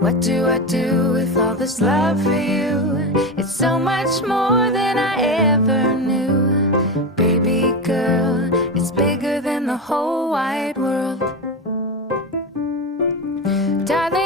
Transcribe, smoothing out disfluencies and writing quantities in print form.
What do I do with all this love for you? It's so much more than I ever knew. Baby girl, it's bigger than the whole wide world. Darling,